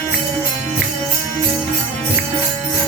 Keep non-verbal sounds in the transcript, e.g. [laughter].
Thank [laughs] you.